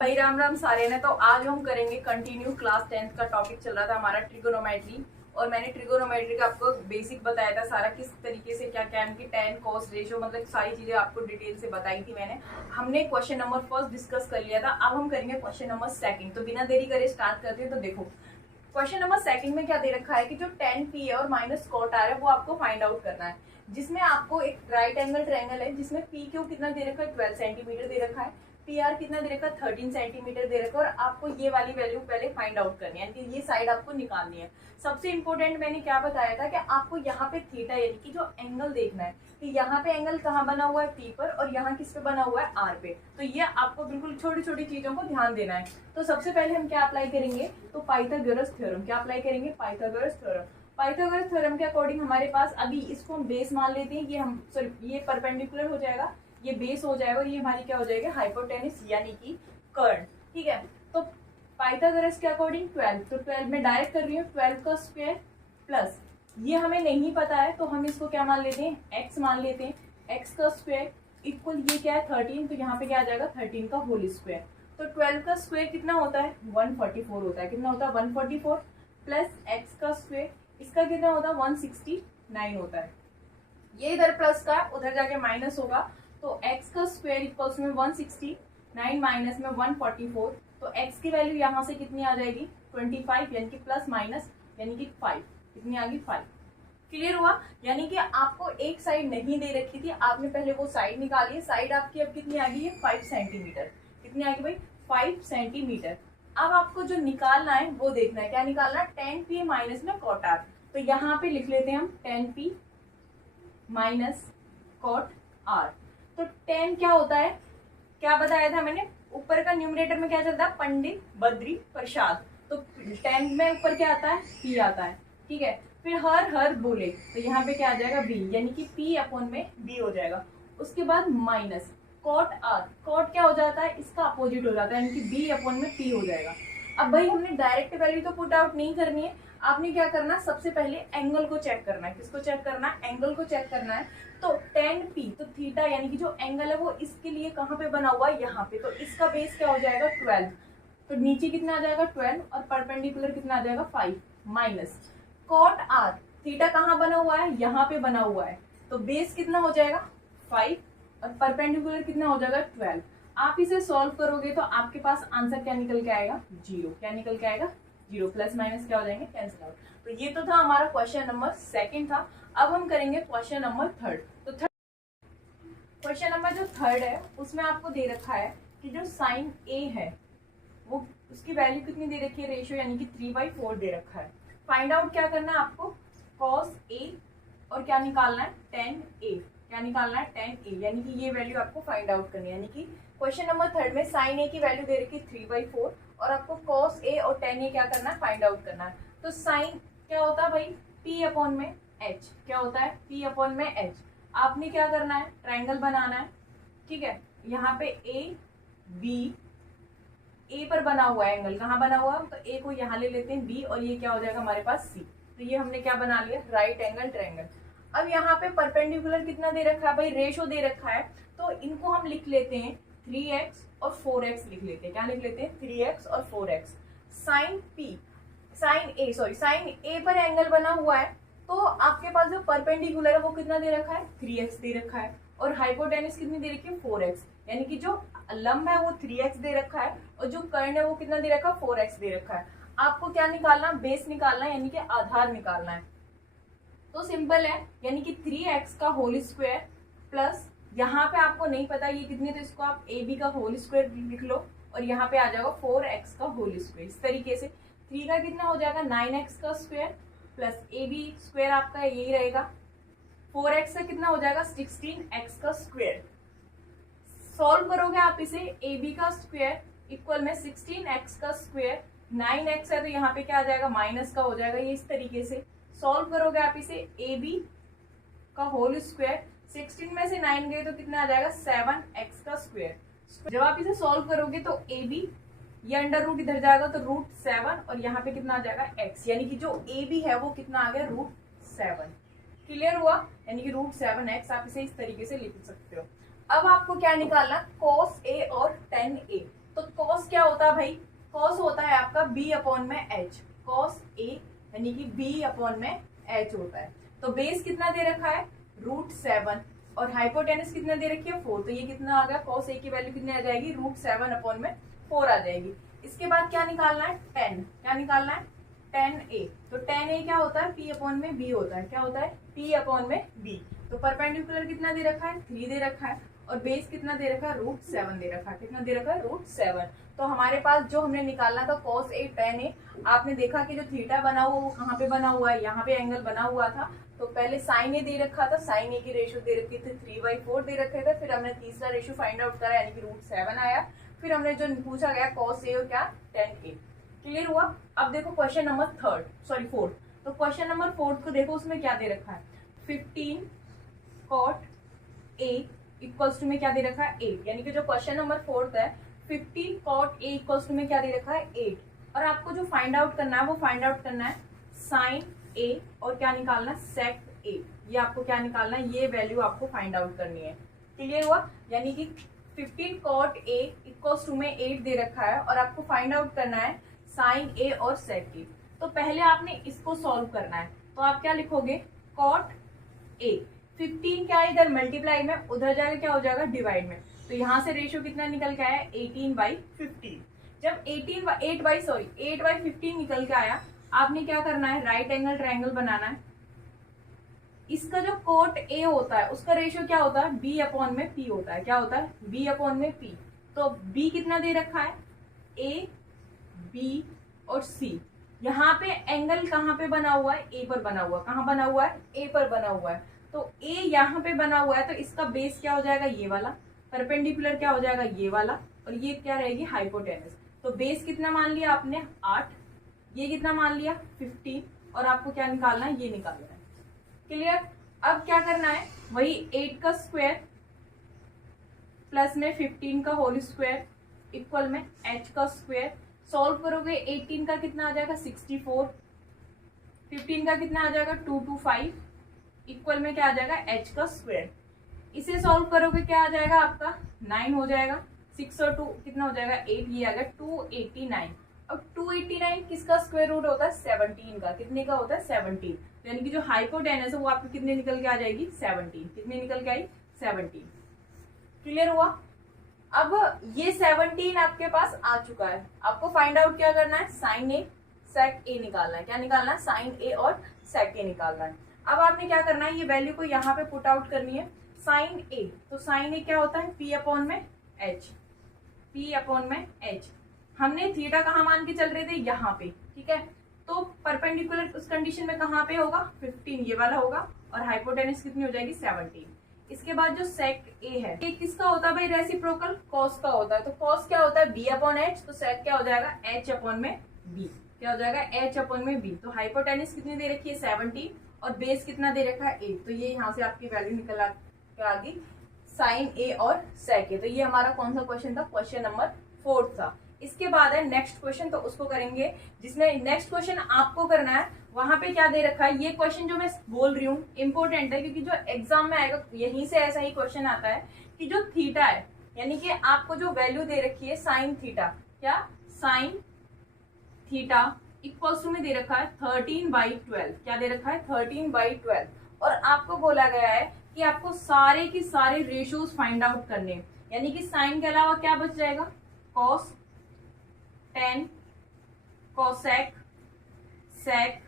भाई राम राम सारे ने। तो आज हम करेंगे कंटिन्यू क्लास 10th का टॉपिक चल रहा था हमारा ट्रिगोनोमेट्री। और मैंने ट्रिगोनोमेट्री का आपको बेसिक बताया था सारा, किस तरीके से क्या क्या इनकी tan cos रेशियो मतलब सारी चीजें आपको डिटेल से बताई थी मैंने। हमने क्वेश्चन नंबर फर्स्ट डिस्कस कर लिया था, अब हम करेंगे क्वेश्चन नंबर सेकंड। तो बिना देरी करे स्टार्ट करते हैं। तो देखो क्वेश्चन नंबर सेकंड में क्या दे रखा है कि जो tan p है और माइनस cot r है वो आपको फाइंड आउट करना है, जिसमें आपको एक राइट एंगल ट्रायंगल है जिसमें पी क्यू कितना दे रखा है 12 सेंटीमीटर दे रखा है, पी आर कितना दे रखा है 13 सेंटीमीटर दे रखा है। और आपको ये वाली वैल्यू पहले फाइंड आउट करनी है, यानी कि ये साइड आपको निकालनी है। सबसे इंपॉर्टेंट मैंने क्या बताया था कि आपको यहाँ पे थीटा यानी कि जो एंगल देखना है कि यहाँ पे एंगल कहाँ बना हुआ है पी पर और यहाँ किस पे बना हुआ है आर पे। तो ये आपको बिल्कुल छोटी छोटी चीजों को ध्यान देना है। तो सबसे पहले हम क्या अप्लाई करेंगे, तो पाइथागोरस थ्योरम। क्या अप्लाई करेंगे? Pythagoras theorem. पाइथागोरस थ्योरम के अकॉर्डिंग हमारे पास अभी इसको हम बेस मान लेते हैं, ये हम सॉरी ये परपेंडिकुलर हो जाएगा, ये बेस हो जाएगा और ये हमारी क्या हो जाएगी हाइपोटेनिस यानी कि कर्ण। ठीक है, तो पाइथागोरस के अकॉर्डिंग 12, तो 12 में डायरेक्ट कर रही हूँ 12 का स्क्वायर प्लस ये हमें नहीं पता है तो हम इसको क्या मान लेते हैं x मान लेते हैं, x का स्क्वायर इक्वल ये क्या है 13, तो यहाँ पे क्या आ जाएगा 13 का होल स्क्वायर। तो 12 का स्क्वायर कितना होता है 144 होता है, कितना होता है 144 प्लस x का स्क्वायर इसका कितना होता है 169 होता है। ये इधर प्लस का उधर जाके माइनस होगा, तो x का स्क्वायर इक्वल्स में 169 माइनस में 144, तो x की वैल्यू यहाँ से कितनी आ जाएगी 25, यानी कि प्लस माइनस यानी कि 5, कितनी आ गई 5। क्लियर हुआ? यानी कि आपको एक साइड नहीं दे रखी थी, आपने पहले वो साइड निकाली है। साइड आपकी अब कितनी आ गई है 5 सेंटीमीटर, कितनी आ गई भाई 5 सेंटीमीटर। अब आपको जो निकालना है वो देखना है, क्या निकालना है tan p माइनस में cot r। तो यहाँ पे लिख लेते हैं हम tan p minus cot r। तो tan क्या होता है, क्या बताया था मैंने, ऊपर का न्यूमरेटर में क्या चलता है पंडित बद्री प्रसाद, तो tan में ऊपर क्या आता है p आता है। ठीक है, फिर हर हर बोले तो यहाँ पे क्या आ जाएगा b, यानी कि p अपॉन में b हो जाएगा। उसके बाद माइनस cot r, cot क्या हो जाता है इसका अपोजिट हो जाता है, यानी कि b अपॉन में p हो जाएगा। अब भाई हमने डायरेक्ट वैल्यू तो पुट आउट नहीं करनी है, आपने क्या करना है सबसे पहले एंगल को चेक करना है। किसको चेक करना है? एंगल को चेक करना है। तो tan p, तो थीटा यानी कि जो एंगल है वो इसके लिए कहाँ पे बना हुआ है यहाँ पे, तो इसका बेस क्या हो जाएगा 12, तो नीचे कितना आ जाएगा 12 और परपेंडिकुलर कितना आ जाएगा 5 माइनस cot r, थीटा कहाँ बना हुआ है यहाँ पे बना हुआ है, तो बेस कितना हो जाएगा 5 और परपेंडिकुलर कितना हो जाएगा 12। आप इसे सॉल्व करोगे तो आपके पास आंसर क्या निकल के आएगा 0, क्या निकल के आएगा 0, प्लस माइनस क्या हो जाएंगे कैंसिल आउट। तो ये तो था हमारा क्वेश्चन नंबर सेकंड था। अब हम करेंगे क्वेश्चन नंबर थर्ड। तो क्वेश्चन नंबर जो थर्ड है उसमें आपको दे रखा है कि जो साइन a है वो उसकी वैल्यू कितनी दे रखी है रेशियो, यानी कि 3/4 दे रखा है। फाइंड आउट क्या करना है आपको cos a और क्या निकालना है tan a, क्या निकालना है tan a, यानी कि ये वैल्यू आपको फाइंड आउट करनी है। यानी कि क्वेश्चन नंबर थर्ड में साइन a की वैल्यू दे रखी है 3/4 और आपको cos a और tan a क्या करना है फाइंड आउट करना है। तो साइन क्या होता है भाई p अपॉन में h, क्या होता है p अपॉन में h। आपने क्या करना है ट्राइंगल बनाना है। ठीक है, यहाँ पे a b, ए पर बना हुआ है एंगल, कहाँ बना हुआ है तो ए को यहाँ ले लेते हैं बी और ये क्या हो जाएगा हमारे पास सी। तो ये हमने क्या बना लिया राइट एंगल ट्रायंगल। अब यहाँ पे परपेंडिकुलर कितना दे रखा है भाई रेशो दे रखा है, तो इनको हम लिख लेते हैं 3x और 4x लिख लेते हैं। क्या लिख लेते हैं 3x और 4x। साइन p, साइन ए पर एंगल बना हुआ है, तो आपके पास जो परपेंडिकुलर है वो कितना दे रखा है 3x दे रखा है और हाइपोटेनिस कितनी दे रखी है 4x, यानी कि जो लंब है वो 3x दे रखा है और जो कर्ण है वो कितना दे रखा है 4x दे रखा है। आपको क्या निकालना बेस निकालना है, यानी कि आधार निकालना है। तो सिंपल है, यानी कि 3x का होल स्क्वायर प्लस यहाँ पे आपको नहीं पता ये कितनी, तो इसको आप ab का होल स्क्वायर लिख लो और यहाँ पे आ जाएगा 4x का होल स्क्वायर। इस तरीके से 3 का कितना हो जाएगा 9x का स्क्वायर प्लस ab स्क्वायर आपका यही रहेगा, 4x का कितना हो जाएगा 16x का स्क्वायर। सॉल्व करोगे आप इसे ab का स्क्वायर इक्वल में 16x का स्क्वायर, 9x है तो यहाँ पे क्या आ जाएगा माइनस का हो जाएगा, ये इस तरीके से सॉल्व करोगे आप इसे ab का होल स्क्वायर, 16 में से 9 गए तो कितना आ जाएगा 7x का स्क्वायर। जब आप इसे सॉल्व करोगे तो ab ये अंडर रूट इधर जाएगा तो √7 और यहाँ पे कितना आ जाएगा x, यानी कि जो ab है वो कितना आ गया √7। क्लियर हुआ? यानी कि √7x आप इसे इस तरीके से लिख सकते हो। अब आपको क्या निकालना cos a और tan a। तो कॉस क्या होता है भाई, कॉस होता है आपका b अपॉन में h, कॉस a यानी कि b अपॉन में h होता है। तो बेस कितना दे रखा है √7 और हाइपोटेनस कितना दे रखी है 4, तो ये कितना आ गया कॉस a की वैल्यू कितनी आ जाएगी √7 अपॉन में 4 आ जाएगी। इसके बाद क्या निकालना है 10, क्या निकालना है 10a, तो 10a क्या होता है p अपॉन में b होता है, क्या होता है p अपॉन में b। तो परपेंडिकुलर कितना दे रखा है 3 दे रखा है और बेस कितना दे रखा है √7 दे रखा है, कितना दे रखा है √7। तो हमारे पास जो हमने निकालना था cos a tan a, आपने देखा कि जो थीटा बना हुआ वो कहाँ पे बना हुआ है, यहाँ पे एंगल बना हुआ था। तो पहले साइन ए दे रखा था, साइन ए की रेशियो दे रखी थी 3/4 दे रखे थे, फिर हमने तीसरा रेशियो फाइंड आउट करा यानी कि √7 आया, फिर हमने जो पूछा गया cos a और क्या tan a। क्लियर हुआ। अब देखो क्वेश्चन नंबर 4, तो क्वेश्चन नंबर 4 को देखो, उसमें क्या दे रखा है 15 cot a इक्वल्स टू में क्या दे रखा है 8, यानी कि जो क्वेश्चन नंबर 4 है 15 cot a इक्वल्स टू में क्या दे रखा है 8। और आपको जो फाइंड आउट करना है वो फाइंड आउट करना है साइन a और क्या निकालना है सेक a, ये आपको क्या निकालना है, ये वैल्यू आपको फाइंड आउट करनी है। क्लियर हुआ। यानी कि 15 cot a इक्वल्स टू में 8 दे रखा है और आपको फाइंड आउट करना है साइन a और सेक a। तो पहले आपने इसको सॉल्व करना है, तो आप क्या लिखोगे cot a, 15 क्या है इधर मल्टीप्लाई में, उधर जाकर क्या हो जाएगा डिवाइड में, तो यहाँ से रेशियो कितना निकल के आया 18/15। जब 8/15 निकल के आया, आपने क्या करना है राइट एंगल ट्रायंगल बनाना है। इसका जो कोट ए होता है उसका रेशियो क्या होता है b अपॉन में p होता है, क्या होता है b अपॉन में p। तो b कितना दे रखा है a b और c। यहाँ पे एंगल कहाँ पे बना हुआ है a पर बना हुआ, कहाँ बना हुआ है a पर बना हुआ है। तो a यहाँ पे बना हुआ है, तो इसका बेस क्या हो जाएगा ये वाला, परपेंडिकुलर क्या हो जाएगा ये वाला, और ये क्या रहेगी हाइपोटेनस। तो बेस कितना मान लिया आपने 8, ये कितना मान लिया 15, और आपको क्या निकालना है ये निकालना है। क्लियर। अब क्या करना है वही 8 का स्क्वायर प्लस में 15 का होल स्क्वायर इक्वल में h का स्क्वायर। सॉल्व करोगे 18 का कितना आ जाएगा 64, 15 का कितना आ जाएगा 225 इक्वल में क्या आ जाएगा h का स्क्वायर। इसे सॉल्व करोगे क्या आ जाएगा आपका 9 हो जाएगा, 6 और 2 कितना हो जाएगा 8, ये आ गया 289। अब 289 किसका स्क्वायर रूट होता है 17 का, कितने का होता है 17। यानी कि जो हाइपोटेनस है वो आपको कितने निकल के आ जाएगी 17, कितने निकल के आई 17। क्लियर हुआ। अब ये 17 आपके पास आ चुका है, आपको फाइंड आउट क्या करना है साइन ए सेक ए निकालना है। क्या निकालना है साइन ए और सेक ए निकालना है। अब आपने क्या करना है ये वैल्यू को यहाँ पे पुट आउट करनी है। साइन ए, तो साइन ए क्या होता है p अपॉन में h, p अपॉन में h। हमने थीटा कहाँ मान के चल रहे थे यहाँ पे, ठीक है। तो परपेंडिकुलर उस कंडीशन में कहाँ पे होगा 15 ये वाला होगा, और हाइपोटेनस कितनी हो जाएगी 17। इसके बाद जो सेक ए है ये किसका होता है भाई रेसिप्रोकल कॉस का होता है। तो कॉस क्या होता है b अपॉन h, तो सेक क्या हो जाएगा h अपॉन में b, क्या हो जाएगा h अपॉन में b। तो हाइपोटेनस कितनी दे रखी है 17 और बेस कितना दे रखा है 8, तो ये यहाँ से आपकी वैल्यू निकल आ गई साइन ए और सेक ए। तो ये हमारा कौन सा क्वेश्चन था, क्वेश्चन नंबर 4 था। इसके बाद है नेक्स्ट क्वेश्चन, तो उसको करेंगे जिसमें नेक्स्ट क्वेश्चन आपको करना है। वहां पे क्या दे रखा है, ये क्वेश्चन जो मैं बोल रही हूँ इंपॉर्टेंट है, क्योंकि जो एग्जाम में आएगा यहीं से ऐसा ही क्वेश्चन आता है कि जो थीटा है यानी कि आपको जो वैल्यू दे रखी है साइन थीटा, क्या साइन थीटा इक्वल्स टू में दे रखा है 13/12, क्या दे रखा है 13/12, और आपको बोला गया है कि आपको सारे के सारे रेशियोज फाइंड आउट करने, यानी कि साइन के अलावा क्या बच जाएगा कॉस, टेन, कोसेक, सेक,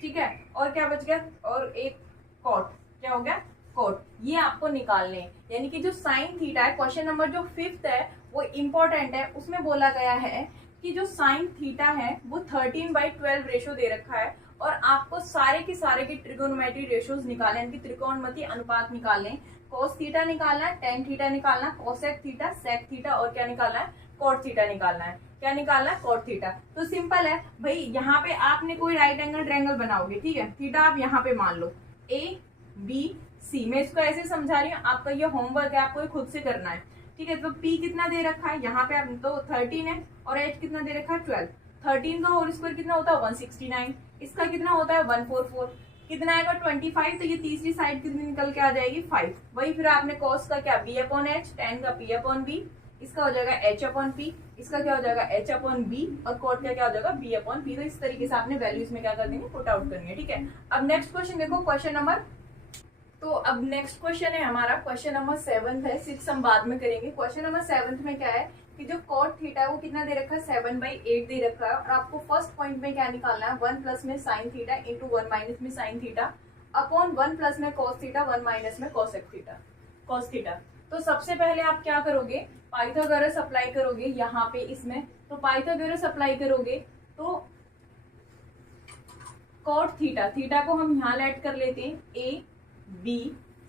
ठीक है, और क्या बच गया और एक कॉट, क्या हो गया कॉट। ये आपको निकालने हैं। यानी कि जो साइन थीटा है क्वेश्चन नंबर जो 5th है वो इंपॉर्टेंट है, उसमें बोला गया है कि जो साइन थीटा है वो 13/12 रेशियो दे रखा है, और आपको सारे के सारे की ट्रिगोनोमेट्री रेशियोज निकालने, इनकी त्रिकोणमितीय अनुपात निकालने। कोस थीटा निकालना है, टेन थीटा निकालना, कोसेक थीटा, सेक थीटा, और क्या निकालना है कॉट थीटा निकालना है। क्या निकालना है कॉट थीटा। तो सिंपल है भाई, यहाँ पे आपने कोई राइट एंगल ट्रायंगल बनाओगे, ठीक है, थीटा आप यहाँ पे मान लो ए बी सी। मैं इसको ऐसे समझा रही हूँ, आपका ये होमवर्क है, आपको ये खुद से करना है, ठीक है। तो p कितना दे रखा है यहाँ पे आप तो 13 है, और h कितना दे रखा है 12। 13 का होल स्क्वायर कितना होता है 169, इसका कितना होता है 144, कितना आएगा 25। तो ये तीसरी साइड कितनी निकल के आ जाएगी 5। वही फिर आपने कॉस का क्या b अपॉन h, टेन का p अपॉन b, इसका हो जाएगा h अपॉन पी, इसका क्या हो जाएगा h अपॉन बी, और कॉट का क्या हो जाएगा b अपॉन पी। तो इस तरीके से आपने वैल्यू इसमें क्या कर देंगे, पुट आउट करनी है, ठीक है। अब नेक्स्ट क्वेश्चन देखो, क्वेश्चन नंबर, तो अब नेक्स्ट क्वेश्चन है हमारा क्वेश्चन नंबर 7 है, 6 हम बाद में करेंगे। क्वेश्चन नंबर 7 में क्या है कि जो कॉट थीटा है वो कितना दे रखा है, 7/8 दे रखा है, और आपको फर्स्ट पॉइंट में क्या निकालना है, 1 प्लस में साइन थीटा इंटू 1 माइनस में साइन थीटा अपॉन 1 प्लस में कॉस थीटा 1 माइनस में कॉस थीटा। तो सबसे पहले आप क्या करोगे, पाइथागोरस अप्लाई करोगे यहाँ पे इसमें, तो पाइथागोरस अप्लाई करोगे तो कॉट थीटा, थीटा को हम यहाँ लेट कर लेते हैं A B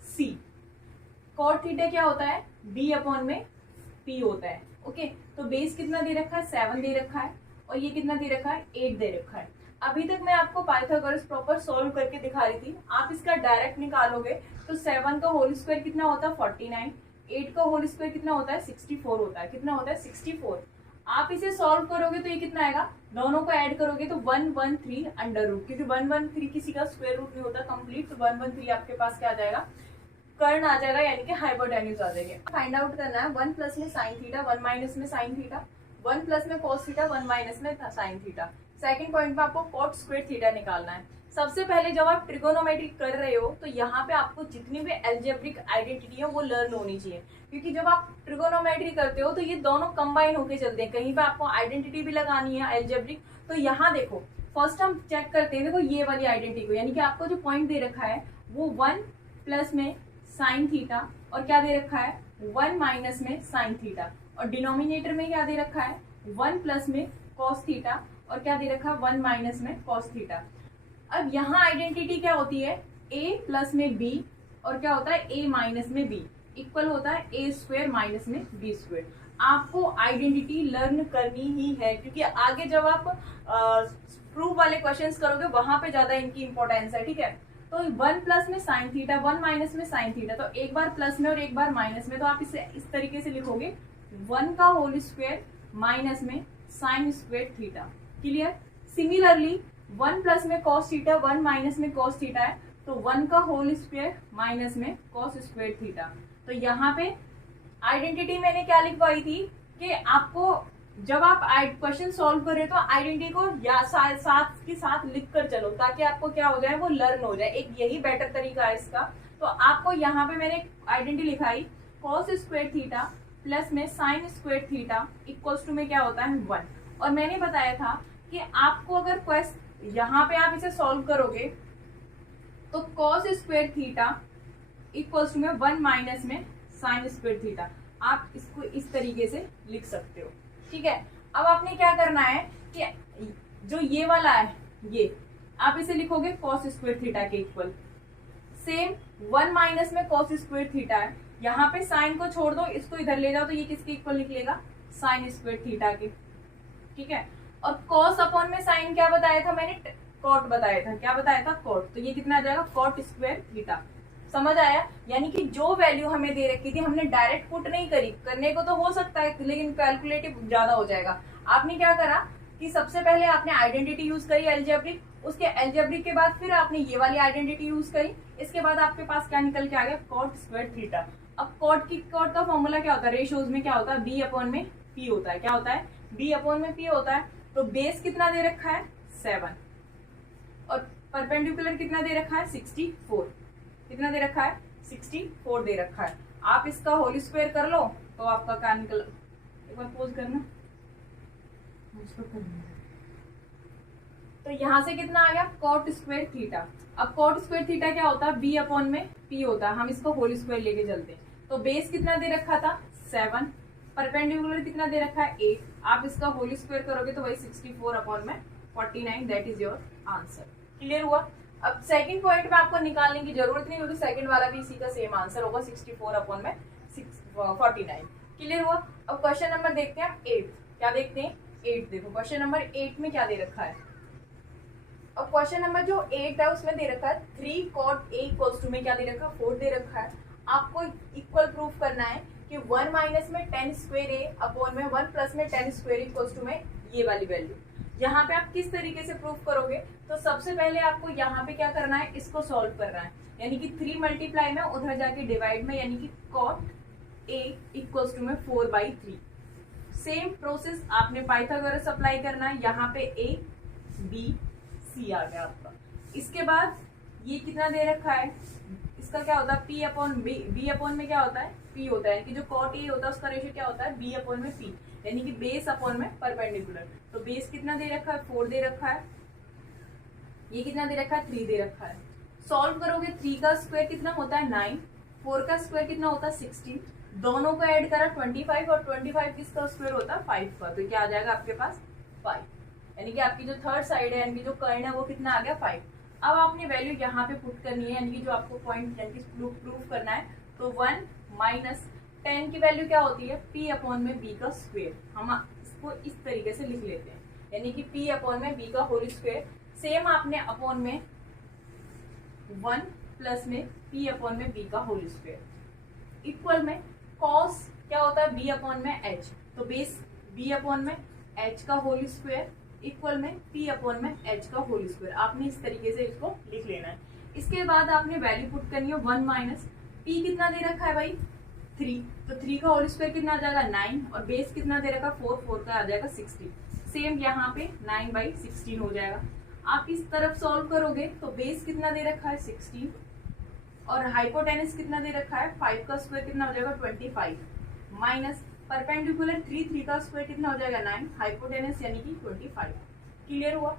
C. Cot theta क्या होता है, बी अपॉन में पी होता है, ओके। तो बेस कितना दे रखा है, 7 दे रखा है, और ये कितना दे रखा है, 8 दे रखा है। अभी तक मैं आपको पाइथागोरस प्रॉपर सॉल्व करके दिखा रही थी, आप इसका डायरेक्ट निकालोगे तो 7 का होल स्क्वायर कितना होता है 49, 8 का होल स्क्वायर कितना होता है 64 होता है, कितना होता है 64। आप इसे सॉल्व करोगे तो ये कितना आएगा, दोनों को ऐड करोगे तो 113 अंडर रूट, क्योंकि 113 किसी का स्क्वायर रूट नहीं होता कंप्लीट, तो 113 आपके पास क्या आ जाएगा, कर्ण आ जाएगा, यानी कि हाइपोटेन्यूज आ जाएगी। फाइंड आउट करना है 1 प्लस में साइन थीटा 1 माइनस में साइन थीटा, 1 प्लस में कॉस थीटा 1 माइनस में साइन थीटा। सेकंड पॉइंट में आपको कॉट स्क्वायर थीटा निकालना है। सबसे पहले जब आप ट्रिगोनोमेट्री कर रहे हो तो यहाँ पे आपको जितनी भी एल्जेब्रिक आइडेंटिटी है वो लर्न होनी चाहिए, क्योंकि जब आप ट्रिगोनोमेट्री करते हो तो ये दोनों कंबाइन होके चलते हैं, कहीं पे आपको आइडेंटिटी भी लगानी है एल्जेब्रिक। तो यहाँ देखो फर्स्ट हम चेक करते हैं, देखो ये वाली आइडेंटिटी को, यानी कि आपको जो पॉइंट दे रखा है वो 1 प्लस में साइन थीटा और क्या दे रखा है 1 माइनस में साइन थीटा, और डिनोमिनेटर में क्या दे रखा है 1 प्लस में कॉस थीटा और क्या दे रखा है 1 माइनस में कॉस थीटा। अब यहाँ आइडेंटिटी क्या होती है, a प्लस में b और क्या होता है a माइनस में b इक्वल होता है a स्क्वायर माइनस में b स्क्वायर। आपको आइडेंटिटी लर्न करनी ही है, क्योंकि आगे जब आप प्रूफ वाले क्वेश्चंस करोगे वहां पे ज्यादा इनकी इंपॉर्टेंस है, ठीक है। तो 1 प्लस में साइन थीटा 1 माइनस में साइन थीटा, तो एक बार प्लस में और एक बार माइनस में, तो आप इसे इस तरीके से लिखोगे 1 का होल स्क्वायर माइनस में sine square theta. Clear. Similarly 1 plus में कॉस थीटा 1 माइनस में कॉस थीटा है, तो 1 का होल स्क्वायर माइनस में कॉस स्क्वायर थीटा। तो यहाँ पे आइडेंटिटी मैंने क्या लिखवाई थी कि आपको जब आप क्वेश्चन सॉल्व कर रहे हो तो आइडेंटिटी को या साथ के साथ लिख कर चलो, ताकि आपको क्या हो जाए, वो लर्न हो जाए। एक यही बेटर तरीका है इसका। तो आपको यहाँ पे मैंने आइडेंटिटी लिखाई कॉस स्क्वायर थीटा प्लस में sine square theta equals to में क्या होता है 1। और मैंने बताया था कि आपको अगर यहाँ पे आप इसे सॉल्व करोगे तो cos square theta equals to में 1 माइनस में साइन स्क्वायर थीटा, आप इसको इस तरीके से लिख सकते हो, ठीक है। अब आपने क्या करना है कि जो ये वाला है ये आप इसे लिखोगे कॉस स्क्वायर थीटा के इक्वल, सेम 1 माइनस में कॉस स्क्वायर थीटा है, यहाँ पे साइन को छोड़ दो, इसको इधर ले जाओ तो ये किसके इक्वल निकलेगा, साइन स्क्वायर थीटा के, ठीक है। और कॉस अपॉन में साइन क्या बताया था मैंने, कॉट बताया था, क्या बताया था कॉट, तो ये कितना आ जाएगा कॉट स्क्वायर थीटा। समझ आया। यानी कि जो वैल्यू हमें दे रखी थी हमने डायरेक्ट पुट नहीं करी, करने को तो हो सकता है लेकिन कैलकुलेटिव ज्यादा हो जाएगा। आपने क्या करा कि सबसे पहले आपने आइडेंटिटी यूज करी एल्जेब्रिक, उसके एल्जेब्रिक के बाद फिर आपने ये वाली आइडेंटिटी यूज करी, इसके बाद आपके पास क्या निकल के आ गया कॉट स्क्वायर थीटा। अब कॉट का फॉर्मूला क्या होता है, रेशियोज में क्या होता है बी अपॉन में पी होता है, क्या होता है बी अपॉन में पी होता है। तो बेस कितना दे रखा है 7 और परपेंडिकुलर कितना दे रखा है 64, कितना दे रखा है 64 दे रखा है। आप इसका होल स्क्वायर कर लो तो आपका क्या निकल, एक बार पोज करना, तो यहां से कितना आ गया कॉट स्क्वायर थीटा। अब कॉट स्क्वायर थीटा क्या होता है बी अपॉन में पी होता है, हम इसको होल स्क्वायर लेके चलते हैं। तो बेस कितना दे रखा था 7, परपेंडिकुलर कितना दे रखा है 8, आप इसका होल स्क्वायर करोगे तो वही 64 अपॉन में 49, that is your answer. Clear हुआ। अब सेकंड पॉइंट में आपको निकालने की जरूरत नहीं, क्योंकि सेकंड वाला भी इसी का सेम आंसर होगा 64 अपॉन में 49। क्लियर हुआ। अब क्वेश्चन नंबर देखते हैं 8, क्या देखते हैं 8। देखो क्वेश्चन नंबर 8 में क्या दे रखा है। अब क्वेश्चन नंबर जो 8 है उसमें दे रखा है 3 cot a इक्वल्स टू में क्या दे रखा है 4 दे रखा है। आपको इक्वल प्रूफ करना है कि 1 माइनस में 10 स्क्वायर a अपॉन में 1 प्लस में 10 स्क्वायर इक्वल्स टू में ये वाली वैल्यू। यहाँ पे आप किस तरीके से प्रूफ करोगे, तो सबसे पहले आपको यहाँ पे क्या करना है, इसको सॉल्व करना है, यानी कि 3 मल्टीप्लाई में उधर जाके डिवाइड में, यानी कि cot a इक्वल्स टू में 4/3। सेम प्रोसेस आपने पाइथागोरस अप्लाई करना है, यहाँ पे a b c आ गया आपका। इसके बाद ये कितना दे रखा है, इसका क्या होता है p अपॉन b अपॉन में क्या होता है p होता है, यानी कि जो कॉट a होता है उसका रेशियो क्या होता है b अपॉन में p, यानी कि बेस अपॉन में परपेंडिकुलर। तो बेस कितना दे रखा है 4 दे रखा है, ये कितना दे रखा है 3 दे रखा है। सॉल्व करोगे 3 का स्क्वायर कितना होता है 9, 4 का स्क्वायर कितना होता है 16, दोनों को ऐड करा 25 और 25 किसका स्क्वायर होता है 5 का, तो क्या आ जाएगा आपके पास 5, यानी कि आपकी जो थर्ड साइड है यानी कि जो कर्ण है वो कितना आ गया 5। अब आपने वैल्यू यहाँ पे पुट करनी है, यानी कि जो आपको पॉइंट यानी कि प्रूफ करना है, तो 1 माइनस 10 की वैल्यू क्या होती है p अपॉन में b का स्क्वायर। हम इसको इस तरीके से लिख लेते हैं, यानी कि p अपॉन में b का होल स्क्वायर। सेम आपने अपॉन में 1 प्लस में p अपॉन में b का होल स्क्वायर इक्वल में cos क्या होता है b अपॉन में h, तो बेस b अपॉन में h का होल स्क्वायर इक्वल में p अपॉन में h का होल स्क्वायर। आपने इस तरीके से इसको लिख लेना है। इसके बाद आपने वैल्यू पुट करनी है 1 माइनस p कितना दे रखा है भाई 3, तो 3 का होल स्क्वायर कितना आ जाएगा 9 और बेस कितना दे रखा है 4 का आ जाएगा 16। सेम यहाँ पे 9/16 हो जाएगा। आप इस तरफ सॉल्व करोगे तो बेस कितना दे रखा है 16 और हाइपोटेनस कितना दे रखा है 5 का स्क्वायर कितना हो जाएगा 25 माइनस परपेंडिकुलर 3 का स्क्वायर कितना हो जाएगा 9, हाइपोटेनस यानी कि 25। क्लियर हुआ।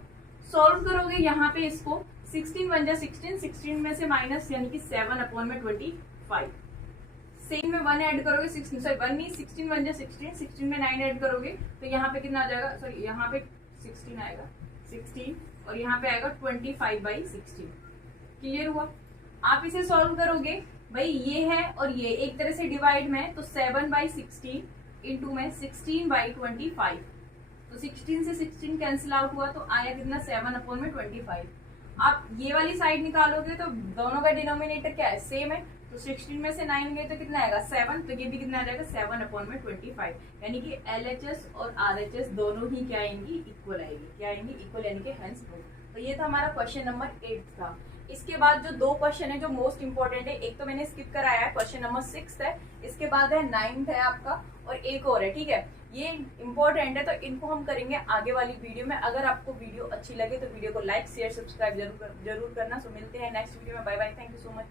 सॉल्व करोगे यहाँ पे इसको 16 बन जाए 16 में से माइनस यानी कि 7 अपॉन में 25। सेम में 1 ऐड करोगे 1 नहीं 16 बन जाए 16 में 9 ऐड करोगे तो यहाँ पे कितना आ जाएगा, सॉरी यहाँ पे 16 आएगा 16 और यहाँ पे आएगा 25/16। क्लियर हुआ। आप इसे सॉल्व करोगे भाई ये है और ये एक तरह से डिवाइड में, तो 7/16 इंटू में 16/25, तो 16 से 16 कैंसिल आउट हुआ तो आया कितना 7 अपॉन में 25। आप ये वाली साइड निकालोगे तो दोनों का डिनोमिनेटर क्या है सेम है, तो 16 में से 9 गए तो कितना आएगा 7, तो ये भी कितना आ जाएगा 7 अपॉन में 25, यानी कि LHS और RHS दोनों ही क्या आएंगी इक्वल आएगी, क्या आएंगी इक्वल, यानी कि हेंस प्रूफ। तो ये था हमारा क्वेश्चन नंबर 8 था। इसके बाद जो 2 क्वेश्चन है जो मोस्ट इंपॉर्टेंट है, एक तो मैंने स्किप कराया है क्वेश्चन नंबर 6 है, इसके बाद है 9th है आपका और एक और है, ठीक है। ये इंपॉर्टेंट है तो इनको हम करेंगे आगे वाली वीडियो में। अगर आपको वीडियो अच्छी लगे तो वीडियो को लाइक शेयर सब्सक्राइब जरूर करना। सो मिलते हैं नेक्स्ट वीडियो में, bye bye, thank you so much.